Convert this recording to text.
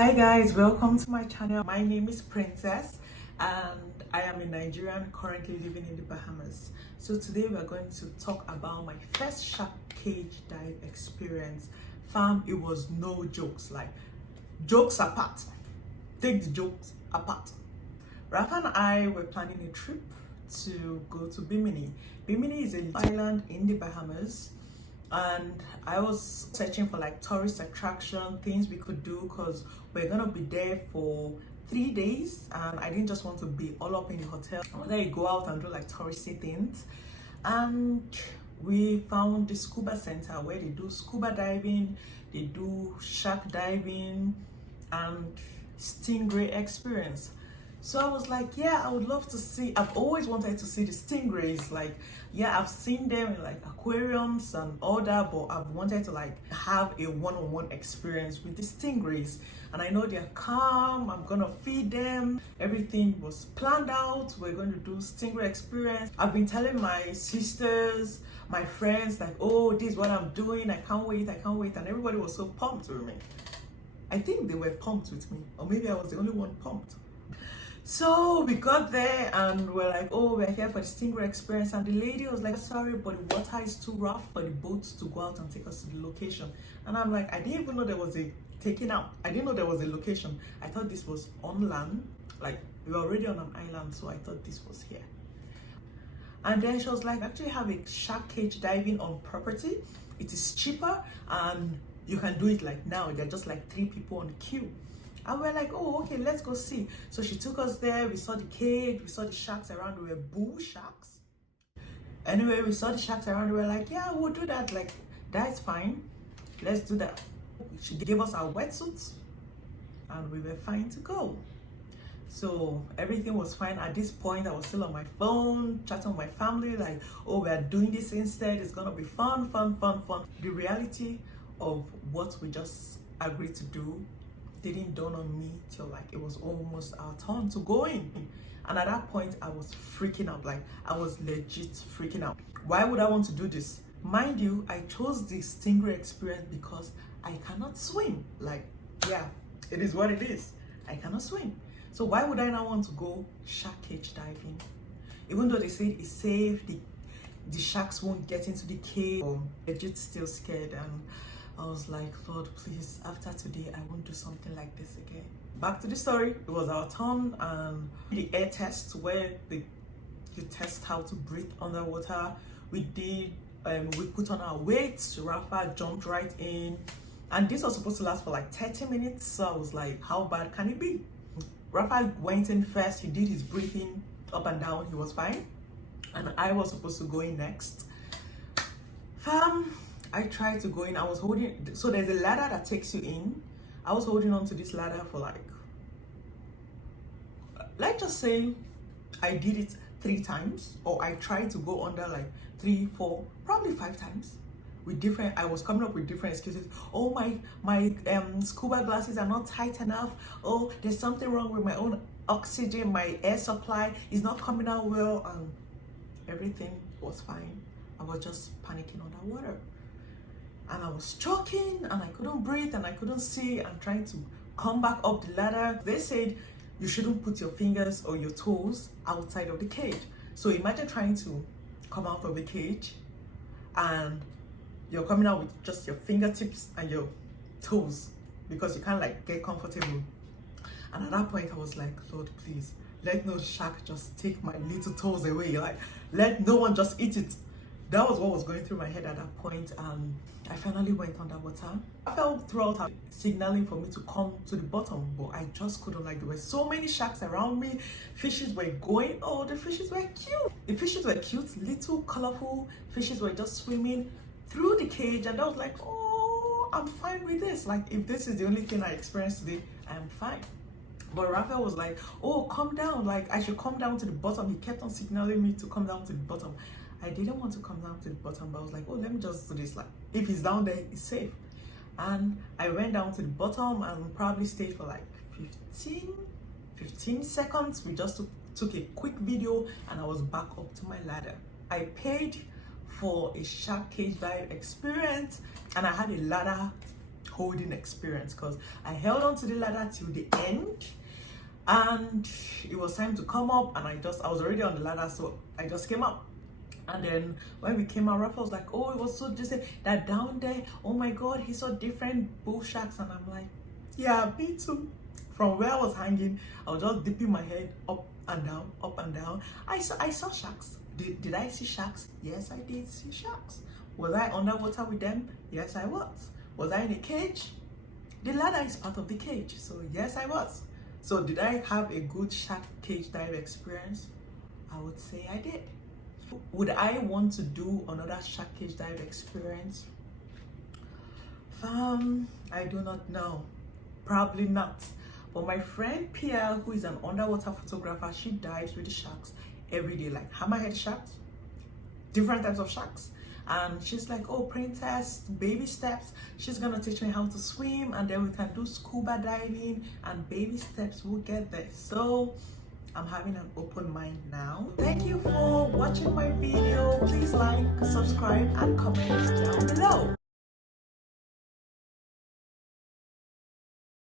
Hi guys, welcome to my channel. My name is Princess and I am a Nigerian currently living in the Bahamas. So today we're going to talk about my first shark cage dive experience. Fam, it was no jokes, like jokes apart. Take the jokes apart. Rafa and I were planning a trip to go to Bimini. Bimini is an island in the Bahamas, and I was searching for like tourist attraction things we could do because we're gonna be there for 3 days, and I didn't just want to be all up in the hotel. I wanted to go out and do like touristy things, and we found the scuba center where they do scuba diving, they do shark diving and stingray experience. So I was like, yeah, I would love to see. I've always wanted to see the stingrays. Like, yeah, I've seen them in like aquariums and all that, but I've wanted to like have a one-on-one experience with the stingrays. And I know they're calm. I'm gonna feed them. Everything was planned out. We're going to do stingray experience. I've been telling my sisters, my friends, like, oh, this is what I'm doing. I can't wait. I can't wait. And everybody was so pumped with me. I think they were pumped with me, or maybe I was the only one pumped. So we got there and we're like, oh, we're here for the stingray experience. And the lady was like, sorry, but the water is too rough for the boats to go out and take us to the location. And I'm like, I didn't even know there was a taking out. I didn't know there was a location. I thought this was on land. Like, we were already on an island, so I thought this was here. And then she was like, actually have a shark cage diving on property. It is cheaper and you can do it like now. There are just like 3 people on the queue. And we're like, oh, okay, let's go see. So she took us there. We saw the cage. We saw the sharks around. They were bull sharks. Anyway, we saw the sharks around. We were like, yeah, we'll do that. Like, that's fine. Let's do that. She gave us our wetsuits and we were fine to go. So everything was fine. At this point, I was still on my phone, chatting with my family, like, oh, we're doing this instead. It's going to be fun, fun, fun, fun. The reality of what we just agreed to do didn't dawn on me till like it was almost our turn to go in. And at that point I was freaking out. Like, I was legit freaking out. Why would I want to do this? Mind you, I chose the stingray experience because I cannot swim. Like, yeah, it is what it is. I cannot swim. So why would I not want to go shark cage diving? Even though they say it's safe, the sharks won't get into the cage, I'm legit still scared. And I was like, Lord, please, after today, I won't do something like this again. Back to the story. It was our turn, and the air test where you test how to breathe underwater. We did, we put on our weights. Rafa jumped right in, and this was supposed to last for like 30 minutes. So I was like, how bad can it be? Rafa went in first. He did his breathing up and down. He was fine, and I was supposed to go in next. I tried to go in. I was holding, so there's a ladder that takes you in. I was holding on to this ladder for like, let's just say I did it 3 times, or I tried to go under like 3, 4, probably 5 times with different, I was coming up with different excuses. Oh, my scuba glasses are not tight enough. Oh, there's something wrong with my own oxygen. My air supply is not coming out well, and everything was fine. I was just panicking underwater. And I was choking and I couldn't breathe and I couldn't see. I'm trying to come back up the ladder. They said you shouldn't put your fingers or your toes outside of the cage. So imagine trying to come out of the cage and you're coming out with just your fingertips and your toes because you can't like get comfortable. And at that point I was like, Lord, please, let no shark just take my little toes away. Like, let no one just eat it. That was what was going through my head at that point, and I finally went underwater. I felt throughout signaling for me to come to the bottom, but I just couldn't. Like, there were so many sharks around me. Fishes were going. Oh, the fishes were cute. The fishes were cute, little colorful fishes were just swimming through the cage, and I was like, oh, I'm fine with this. Like, if this is the only thing I experienced today, I'm fine. But Raphael was like, oh, come down. Like, I should come down to the bottom. He kept on signaling me to come down to the bottom. I didn't want to come down to the bottom, but I was like, oh, let me just do this. Like, if he's down there, it's safe. And I went down to the bottom and probably stayed for like 15 seconds. We just took a quick video and I was back up to my ladder. I paid for a shark cage dive experience and I had a ladder holding experience, because I held on to the ladder till the end, and it was time to come up, and I was already on the ladder, so I just came up. And then when we came out, Rafa was like, oh, it was so just that down there, oh my god, he saw different bull sharks. And I'm like, yeah, me too. From where I was hanging, I was just dipping my head up and down, up and down. I saw sharks. Did I see sharks? Yes, I did see sharks. Was I underwater with them? Yes, I was. Was I in a cage? The ladder is part of the cage, so yes, I was. So did I have a good shark cage dive experience? I would say I did. Would I want to do another shark cage dive experience? I do not know. Probably not. But my friend Pierre, who is an underwater photographer, she dives with the sharks every day, like hammerhead sharks, different types of sharks. And she's like, oh, princess, baby steps. She's gonna teach me how to swim, and then we can do scuba diving, and baby steps, we'll get there. So I'm having an open mind now. Thank you for watching my video. Please like, subscribe, and comment down below.